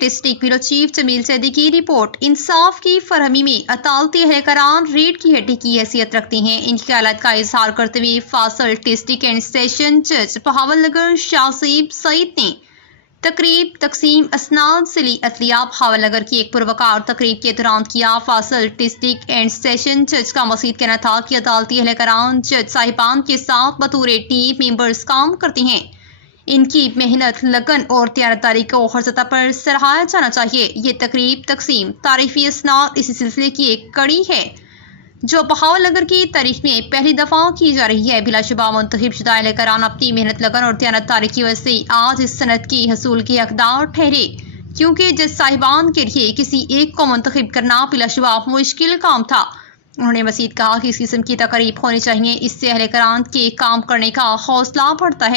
District bureau chief جمیل زیدی کی report. انصاف کی فراہمی میں عدالتی اہلکاران ریڑھ کی ہڈی کی حیثیت رکھتے ہیں۔ ان کی خیالات کا اظہار کرتے ہوئے فاصل ڈسٹرکٹ اینڈ سیشن جج بہاول نگر شاہزیب سعید نے تقریب تقسیم اسناد ذیلی عدلیہ بہاول نگر کی ایک پروقار تقریب کے دوران کیا۔ فاصل ڈسٹرکٹ اینڈ سیشن جج کا مزید کہنا تھا کہ عدالتی اہلکاران جج صاحبان کے ساتھ بطور ٹیم ممبرز کام کرتے ہیں۔ ان کی محنت، لگن اور دیانتداری کو ہر سطح پر سراہا جانا چاہیے۔ یہ تقریب تقسیم تعریفی اسناد اسی سلسلے کی ایک کڑی ہے جو بہاول نگر کی تاریخ میں پہلی دفعہ کی جا رہی ہے۔ بلا شبہ منتخب شدہ اہلکاران اپنی محنت، لگن اور دیانتداری کی وجہ سے آج اس صنعت کی حصول کے حقدار ٹھہرے، کیونکہ جج صاحبان کے لیے کسی ایک کو منتخب کرنا بلا شبہ مشکل کام تھا۔ انہوں نے مزید کہا کہ اس قسم کی تقریب ہونی چاہیے، اس سے اہلکاران کے کام کرنے کا حوصلہ بڑھتا ہے۔